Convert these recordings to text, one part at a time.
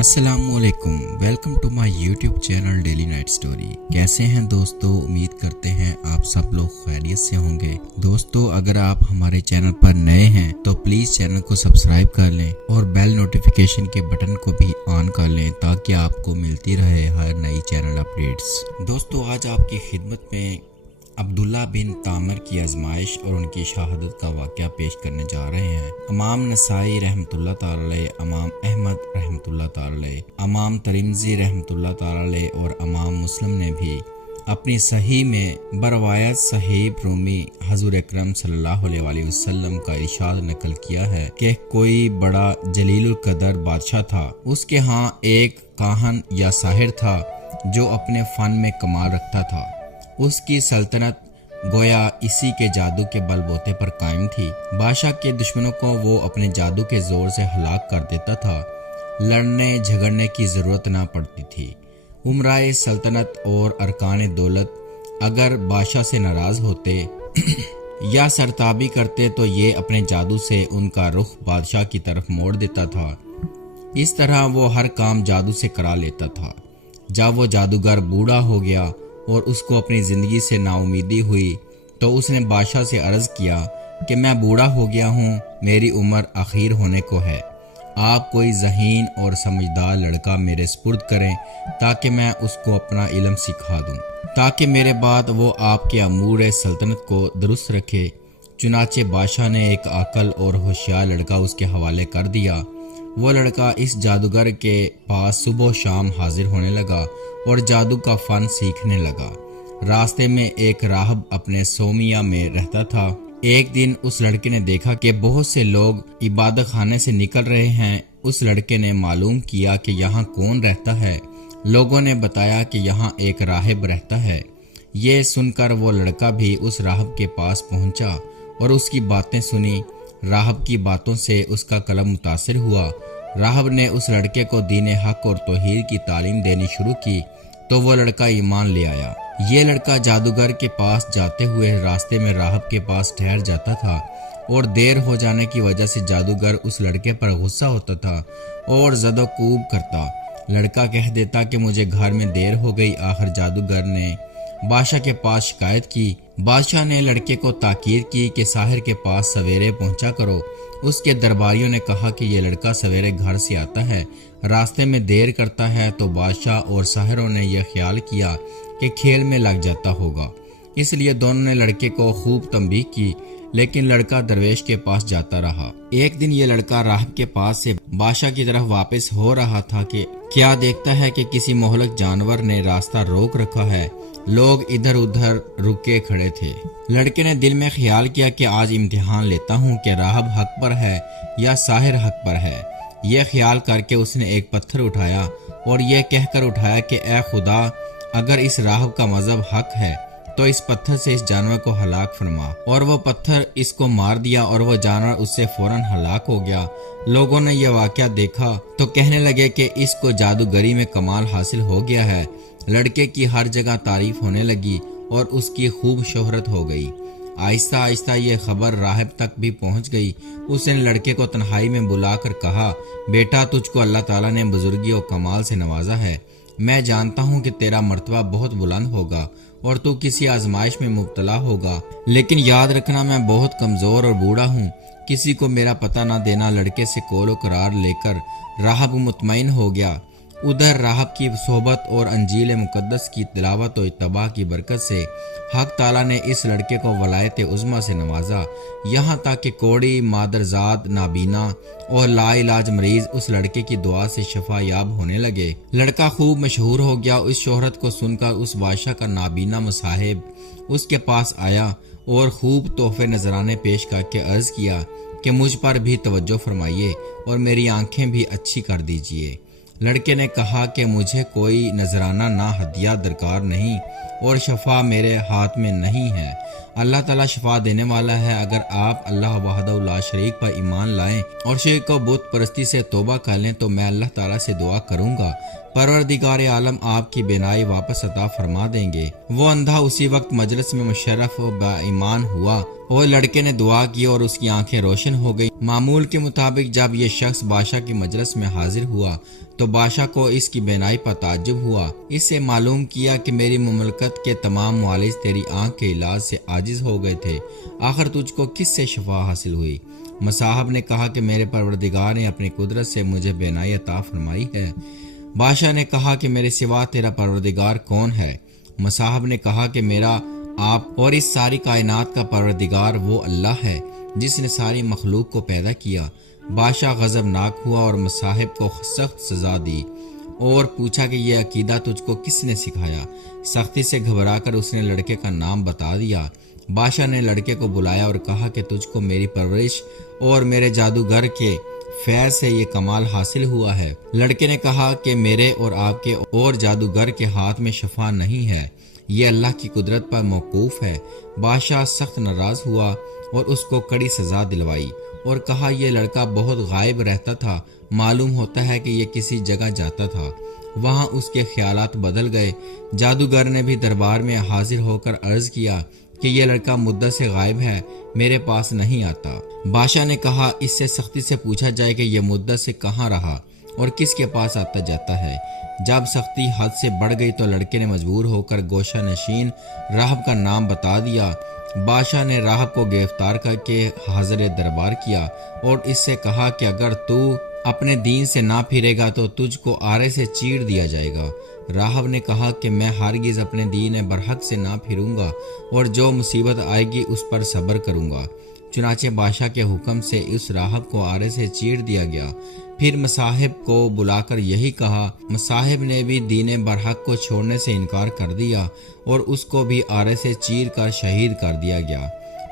السلام علیکم، welcome to my YouTube channel daily night story. کیسے ہیں دوستو؟ امید کرتے ہیں آپ سب لوگ خیریت سے ہوں گے۔ دوستو اگر آپ ہمارے چینل پر نئے ہیں تو پلیز چینل کو سبسکرائب کر لیں اور بیل نوٹیفیکیشن کے بٹن کو بھی آن کر لیں تاکہ آپ کو ملتی رہے ہر نئی چینل اپڈیٹس۔ دوستو آج آپ کی خدمت میں عبداللہ بن تامر کی آزمائش اور ان کی شہادت کا واقعہ پیش کرنے جا رہے ہیں۔ امام نسائی رحمۃ اللہ تعالی علیہ، امام احمد رحمۃ اللہ تعالی علیہ، امام ترمذی رحمۃ اللہ تعالی علیہ اور امام مسلم نے بھی اپنی صحیح میں بروایت صہیب رومی حضور اکرم صلی اللہ علیہ وآلہ وسلم کا ارشاد نقل کیا ہے کہ کوئی بڑا جلیل القدر بادشاہ تھا۔ اس کے ہاں ایک کاہن یا ساحر تھا جو اپنے فن میں کمال رکھتا تھا۔ اس کی سلطنت گویا اسی کے جادو کے بل بوتے پر قائم تھی۔ بادشاہ کے دشمنوں کو وہ اپنے جادو کے زور سے ہلاک کر دیتا تھا۔ لڑنے جھگڑنے کی ضرورت نہ پڑتی تھی۔ امرائے سلطنت اور ارکان دولت اگر بادشاہ سے ناراض ہوتے یا سرتابی کرتے تو یہ اپنے جادو سے ان کا رخ بادشاہ کی طرف موڑ دیتا تھا۔ اس طرح وہ ہر کام جادو سے کرا لیتا تھا۔ جب وہ جادوگر بوڑھا ہو گیا اور اس کو اپنی زندگی سے نا امیدی ہوئی تو اس نے بادشاہ سے عرض کیا کہ میں بوڑھا ہو گیا ہوں، میری عمر اخیر ہونے کو ہے، آپ کوئی ذہین اور سمجھدار لڑکا میرے سپرد کریں تاکہ میں اس کو اپنا علم سکھا دوں، تاکہ میرے بعد وہ آپ کے امور سلطنت کو درست رکھے۔ چنانچہ بادشاہ نے ایک عاقل اور ہوشیار لڑکا اس کے حوالے کر دیا۔ وہ لڑکا اس جادوگر کے پاس صبح و شام حاضر ہونے لگا اور جادو کا فن سیکھنے لگا۔ راستے میں ایک راہب اپنے صومعہ میں رہتا تھا۔ ایک دن اس لڑکے نے دیکھا کہ بہت سے لوگ عبادت خانے سے نکل رہے ہیں۔ اس لڑکے نے معلوم کیا کہ یہاں کون رہتا ہے۔ لوگوں نے بتایا کہ یہاں ایک راہب رہتا ہے۔ یہ سن کر وہ لڑکا بھی اس راہب کے پاس پہنچا اور اس کی باتیں سنی۔ راہب کی باتوں سے اس کا قلب متاثر ہوا۔ راہب نے اس لڑکے کو دین حق اور توحید کی تعلیم دینی شروع کی تو وہ لڑکا ایمان لے آیا۔ یہ لڑکا جادوگر کے پاس جاتے ہوئے راستے میں راہب کے پاس ٹھہر جاتا تھا اور دیر ہو جانے کی وجہ سے جادوگر اس لڑکے پر غصہ ہوتا تھا اور زد و کوب کرتا۔ لڑکا کہہ دیتا کہ مجھے گھر میں دیر ہو گئی۔ آخر جادوگر نے بادشاہ کے پاس شکایت کی۔ بادشاہ نے لڑکے کو تاکید کی کہ ساحر کے پاس سویرے پہنچا کرو۔ اس کے درباریوں نے کہا کہ یہ لڑکا سویرے گھر سے آتا ہے، راستے میں دیر کرتا ہے، تو بادشاہ اور ساحروں نے یہ خیال کیا کہ کھیل میں لگ جاتا ہوگا، اس لیے دونوں نے لڑکے کو خوب تنبیہ کی، لیکن لڑکا درویش کے پاس جاتا رہا۔ ایک دن یہ لڑکا راہب کے پاس سے بادشاہ کی طرف واپس ہو رہا تھا کہ کیا دیکھتا ہے کہ کسی مہلک جانور نے راستہ روک رکھا ہے۔ لوگ ادھر ادھر رکے کھڑے تھے۔ لڑکے نے دل میں خیال کیا کہ آج امتحان لیتا ہوں کہ راہب حق پر ہے یا ساحر حق پر ہے۔ یہ خیال کر کے اس نے ایک پتھر اٹھایا اور یہ کہہ کر اٹھایا کہ اے خدا، اگر اس راہب کا مذہب حق ہے تو اس پتھر سے اس جانور کو ہلاک فرما۔ اور وہ پتھر اس کو مار دیا اور وہ جانور اس سے فوراً ہلاک ہو گیا۔ لوگوں نے یہ واقعہ دیکھا تو کہنے لگے کہ اس کو جادوگری میں کمال حاصل ہو گیا ہے۔ لڑکے کی ہر جگہ تعریف ہونے لگی اور اس کی خوب شہرت ہو گئی۔ آہستہ آہستہ یہ خبر راہب تک بھی پہنچ گئی۔ اس نے لڑکے کو تنہائی میں بلا کر کہا، بیٹا تجھ کو اللہ تعالیٰ نے بزرگی و کمال سے نوازا ہے۔ میں جانتا ہوں کہ تیرا مرتبہ بہت بلند ہوگا اور تو کسی آزمائش میں مبتلا ہوگا، لیکن یاد رکھنا میں بہت کمزور اور بوڑھا ہوں، کسی کو میرا پتہ نہ دینا۔ لڑکے سے قول و قرار لے کر راہب مطمئن ہو گیا۔ ادھر راہب کی صحبت اور انجیل مقدس کی تلاوت و اتباع کی برکت سے حق تعالیٰ نے اس لڑکے کو ولایت عظمیٰ سے نوازا، یہاں تک کہ کوڑی، مادرزاد، نابینا اور لا علاج مریض اس لڑکے کی دعا سے شفا یاب ہونے لگے۔ لڑکا خوب مشہور ہو گیا۔ اس شہرت کو سن کر اس بادشاہ کا نابینا مصاحب اس کے پاس آیا اور خوب تحفے نذرانے پیش کر کے عرض کیا کہ مجھ پر بھی توجہ فرمائیے اور میری آنکھیں بھی اچھی کر دیجیے۔ لڑکے نے کہا کہ مجھے کوئی نذرانہ نہ ہدیہ درکار نہیں اور شفا میرے ہاتھ میں نہیں ہے، اللہ تعالیٰ شفا دینے والا ہے۔ اگر آپ اللہ وحدہ لا شریک پر ایمان لائیں اور شرک و بت پرستی سے توبہ کر لیں تو میں اللہ تعالیٰ سے دعا کروں گا پروردگار عالم آپ کی بینائی واپس عطا فرما دیں گے۔ وہ اندھا اسی وقت مجلس میں مشرف و با ایمان ہوا اور لڑکے نے دعا کی اور اس کی آنکھیں روشن ہو گئی۔ معمول کے مطابق جب یہ شخص بادشاہ کی مجلس میں حاضر ہوا تو بادشاہ کو اس کی بینائی پر تعجب ہوا۔ اس سے معلوم کیا کہ میری مملکت کے تمام معالج تیری آنکھ کے علاج سے عاجز ہو گئے تھے، آخر تجھ کو کس سے شفا حاصل ہوئی؟ مصاحب نے کہا کہ میرے پروردگار نے اپنی قدرت سے مجھے بینائی عطا فرمائی ہے۔ بادشاہ نے کہا کہ میرے سوا تیرا پروردگار کون ہے؟ مصاحب نے کہا کہ میرا آپ اور اس ساری کائنات کا پروردگار وہ اللہ ہے جس نے ساری مخلوق کو پیدا کیا۔ بادشاہ غضبناک ہوا اور مصاحب کو سخت سزا دی اور پوچھا کہ یہ عقیدہ تجھ کو کس نے سکھایا؟ سختی سے گھبرا کر اس نے لڑکے کا نام بتا دیا۔ بادشاہ نے لڑکے کو بلایا اور کہا کہ تجھ کو میری پرورش اور میرے جادوگر کے فیض سے یہ کمال حاصل ہوا ہے۔ لڑکے نے کہا کہ میرے اور آپ کے اور جادوگر کے ہاتھ میں شفا نہیں ہے، یہ اللہ کی قدرت پر موقوف ہے۔ بادشاہ سخت ناراض ہوا اور اس کو کڑی سزا دلوائی اور کہا یہ لڑکا بہت غائب رہتا تھا، معلوم ہوتا ہے کہ یہ کسی جگہ جاتا تھا، وہاں اس کے خیالات بدل گئے۔ جادوگر نے بھی دربار میں حاضر ہو کر عرض کیا کہ یہ لڑکا مدت سے غائب ہے، میرے پاس نہیں آتا۔ بادشاہ نے کہا اس سے سختی سے پوچھا جائے کہ یہ مدت سے کہاں رہا اور کس کے پاس آتا جاتا ہے۔ جب سختی حد سے بڑھ گئی تو لڑکے نے مجبور ہو کر گوشہ نشین راہب کا نام بتا دیا۔ بادشاہ نے راہب کو گرفتار کر کے حاضر دربار کیا اور اس سے کہا کہ اگر تو اپنے دین سے نہ پھرے گا تو تجھ کو آرے سے چیر دیا جائے گا۔ راہب نے کہا کہ میں ہرگز اپنے دین برحق سے نہ پھروں گا اور جو مصیبت آئے گی اس پر صبر کروں گا۔ چنانچہ بادشاہ کے حکم سے اس راہب کو آرے سے چیر دیا گیا۔ پھر مصاحب کو بلا کر یہی کہا۔ مصاحب نے بھی دین برحق کو چھوڑنے سے انکار کر دیا اور اس کو بھی آرے سے چیر کر شہید کر دیا گیا۔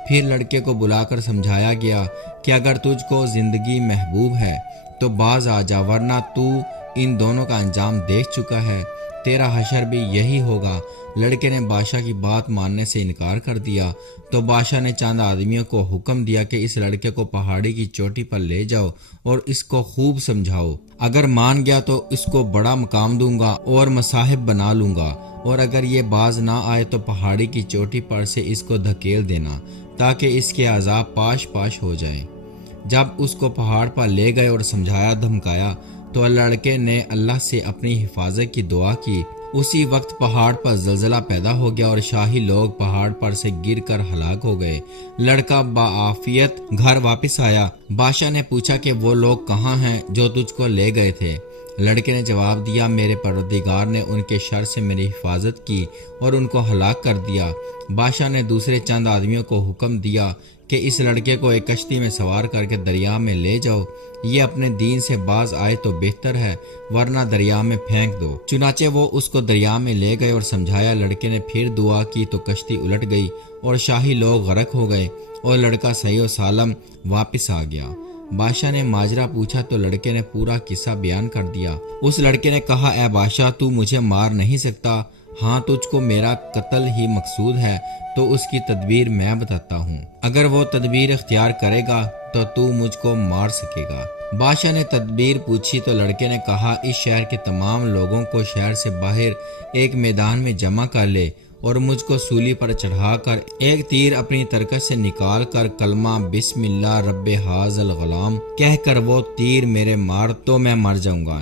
پھر لڑکے کو بلا کر سمجھایا گیا کہ اگر تجھ کو زندگی محبوب ہے تو باز آ جا، ورنہ تو ان دونوں کا انجام دیکھ چکا ہے، تیرا حشر بھی یہی ہوگا۔ لڑکے نے بادشاہ کی بات ماننے سے انکار کر دیا تو بادشاہ نے چند آدمیوں کو حکم دیا کہ اس لڑکے کو پہاڑی کی چوٹی پر لے جاؤ اور اس کو خوب سمجھاؤ۔ اگر مان گیا تو اس کو بڑا مقام دوں گا اور مصاحب بنا لوں گا، اور اگر یہ باز نہ آئے تو پہاڑی کی چوٹی پر سے اس کو دھکیل دینا تاکہ اس کے عذاب پاش پاش ہو جائیں۔ جب اس کو پہاڑ پر لے گئے اور سمجھایا دھمکایا تو لڑکے نے اللہ سے اپنی حفاظت کی دعا کی۔ اسی وقت پہاڑ پر زلزلہ پیدا ہو گیا اور شاہی لوگ پہاڑ پر سے گر کر ہلاک ہو گئے۔ لڑکا بعافیت گھر واپس آیا۔ بادشاہ نے پوچھا کہ وہ لوگ کہاں ہیں جو تجھ کو لے گئے تھے؟ لڑکے نے جواب دیا میرے پروردگار نے ان کے شر سے میری حفاظت کی اور ان کو ہلاک کر دیا۔ بادشاہ نے دوسرے چند آدمیوں کو حکم دیا کہ اس لڑکے کو ایک کشتی میں سوار کر کے دریا میں لے جاؤ، یہ اپنے دین سے باز آئے تو بہتر ہے ورنہ دریا میں پھینک دو۔ چنانچہ وہ اس کو دریا میں لے گئے اور سمجھایا۔ لڑکے نے پھر دعا کی تو کشتی الٹ گئی اور شاہی لوگ غرق ہو گئے اور لڑکا صحیح و سالم واپس آ گیا۔ بادشاہ نے ماجرا پوچھا تو لڑکے نے پورا قصہ بیان کر دیا۔ اس لڑکے نے کہا اے بادشاہ تو مجھے مار نہیں سکتا، ہاں تجھ کو میرا قتل ہی مقصود ہے تو اس کی تدبیر میں بتاتا ہوں، اگر وہ تدبیر اختیار کرے گا تو مجھ کو مار سکے گا۔ بادشاہ نے تدبیر پوچھی تو لڑکے نے کہا اس شہر کے تمام لوگوں کو شہر سے باہر ایک میدان میں جمع کر لے اور مجھ کو سولی پر چڑھا کر ایک تیر اپنی ترکش سے نکال کر کلمہ بسم اللہ رب ھذا الغلام کہہ کر وہ تیر میرے مار تو میں مر جاؤں گا۔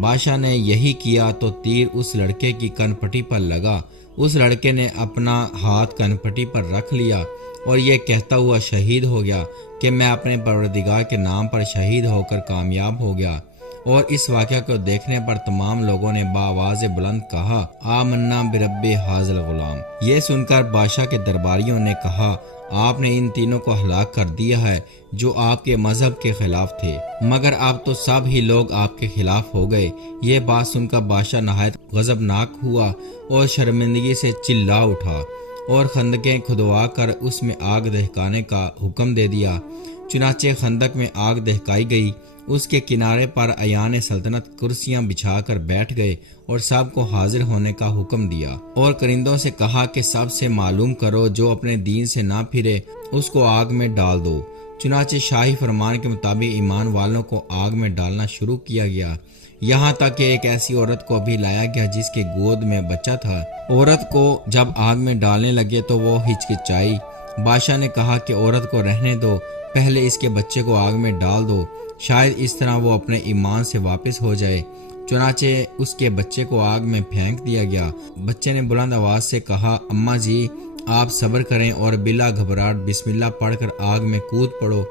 بادشاہ نے یہی کیا تو تیر اس لڑکے کی کن پٹی پر لگا۔ اس لڑکے نے اپنا ہاتھ کن پٹی پر رکھ لیا اور یہ کہتا ہوا شہید ہو گیا کہ میں اپنے پروردگار کے نام پر شہید ہو کر کامیاب ہو گیا۔ اور اس واقعہ کو دیکھنے پر تمام لوگوں نے بآواز بلند کہا آمنا برب ھذا الغلام۔ یہ سن کر بادشاہ کے درباریوں نے کہا آپ نے ان تینوں کو ہلاک کر دیا ہے جو آپ کے مذہب کے خلاف تھے، مگر اب تو سب ہی لوگ آپ کے خلاف ہو گئے۔ یہ بات سن کر بادشاہ نہایت غضبناک ہوا اور شرمندگی سے چلا اٹھا اور خندقیں کھدوا کر اس میں آگ دہکانے کا حکم دے دیا۔ چنانچہ خندق میں آگ دہکائی گئی اس کے کنارے پر ایان سلطنت کرسیاں بچھا کر بیٹھ گئے اور سب کو حاضر ہونے کا حکم دیا اور کرندوں سے کہا کہ سب سے معلوم کرو، جو اپنے دین سے نہ پھرے اس کو آگ میں ڈال دو۔ چنانچہ شاہی فرمان کے مطابق ایمان والوں کو آگ میں ڈالنا شروع کیا گیا، یہاں تک کہ ایک ایسی عورت کو بھی لایا گیا جس کے گود میں بچہ تھا۔ عورت کو جب آگ میں ڈالنے لگے تو وہ ہچکچائی۔ بادشاہ نے کہا کہ عورت کو رہنے دو، پہلے اس کے بچے کو آگ میں ڈال دو، شاید اس طرح وہ اپنے ایمان سے واپس ہو جائے۔ چنانچہ اس کے بچے کو آگ میں پھینک دیا گیا۔ بچے نے بلند آواز سے کہا، اماں جی آپ صبر کریں اور بلا گھبراہٹ بسم اللہ پڑھ کر آگ میں کود پڑو،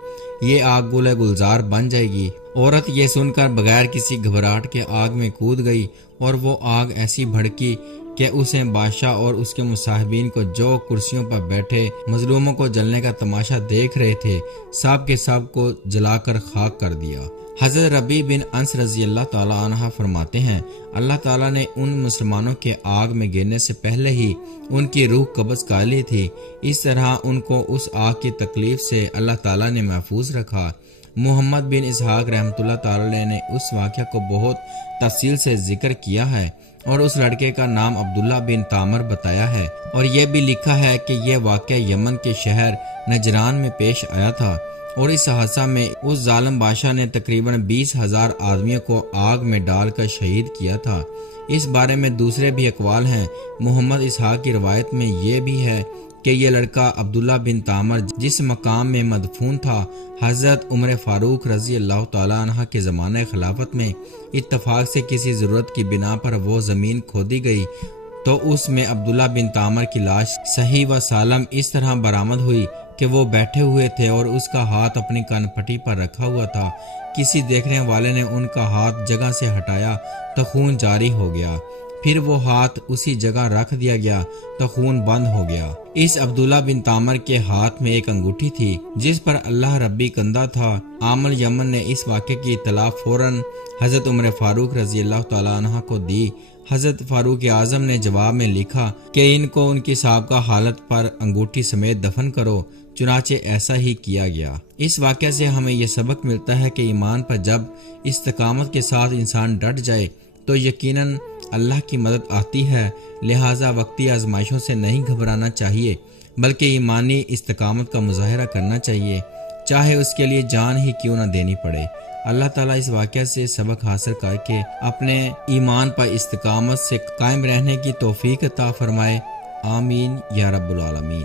یہ آگ گل گلزار بن جائے گی۔ عورت یہ سن کر بغیر کسی گھبراہٹ کے آگ میں کود گئی اور وہ آگ ایسی بھڑکی کہ اسے بادشاہ اور اس کے مصاحبین کو جو کرسیوں پر بیٹھے مظلوموں کو جلنے کا تماشا دیکھ رہے تھے سب کے سب کو جلا کر خاک کر دیا۔ حضرت ربیع بن انس رضی اللہ تعالیٰ عنہ فرماتے ہیں، اللہ تعالیٰ نے ان مسلمانوں کے آگ میں گرنے سے پہلے ہی ان کی روح قبض کر لی تھی، اس طرح ان کو اس آگ کی تکلیف سے اللہ تعالیٰ نے محفوظ رکھا۔ محمد بن اسحاق رحمۃ اللہ تعالیٰ نے اس واقعہ کو بہت تفصیل سے ذکر کیا ہے اور اس لڑکے کا نام عبداللہ بن تامر بتایا ہے، اور یہ بھی لکھا ہے کہ یہ واقعہ یمن کے شہر نجران میں پیش آیا تھا اور اس حادثہ میں اس ظالم بادشاہ نے تقریباً 20,000 آدمیوں کو آگ میں ڈال کر شہید کیا تھا۔ اس بارے میں دوسرے بھی اقوال ہیں۔ محمد اسحاق کی روایت میں یہ بھی ہے کہ یہ لڑکا عبداللہ بن تامر جس مقام میں مدفون تھا، حضرت عمر فاروق رضی اللہ تعالیٰ عنہ کے زمانہ خلافت میں اتفاق سے کسی ضرورت کی بنا پر وہ زمین کھودی گئی تو اس میں عبداللہ بن تامر کی لاش صحیح و سالم اس طرح برآمد ہوئی کہ وہ بیٹھے ہوئے تھے اور اس کا ہاتھ اپنی کان پٹی پر رکھا ہوا تھا۔ کسی دیکھنے والے نے ان کا ہاتھ جگہ سے ہٹایا تو خون جاری ہو گیا، پھر وہ ہاتھ اسی جگہ رکھ دیا گیا تو خون بند ہو گیا۔ اس عبداللہ بن تامر کے ہاتھ میں ایک انگوٹھی تھی جس پر اللہ ربی کندہ تھا۔ عامل یمن نے اس واقعے کی اطلاع فوراً حضرت عمر فاروق رضی اللہ تعالیٰ عنہ کو دی۔ حضرت فاروق اعظم نے جواب میں لکھا کہ ان کو ان کی سابقہ حالت پر انگوٹھی سمیت دفن کرو، چنانچہ ایسا ہی کیا گیا۔ اس واقعہ سے ہمیں یہ سبق ملتا ہے کہ ایمان پر جب استقامت کے ساتھ انسان ڈٹ جائے تو یقیناً اللہ کی مدد آتی ہے، لہٰذا وقتی آزمائشوں سے نہیں گھبرانا چاہیے بلکہ ایمانی استقامت کا مظاہرہ کرنا چاہیے، چاہے اس کے لیے جان ہی کیوں نہ دینی پڑے۔ اللہ تعالیٰ اس واقعہ سے سبق حاصل کر کے اپنے ایمان پر استقامت سے قائم رہنے کی توفیق عطا فرمائے، آمین یا رب العالمین۔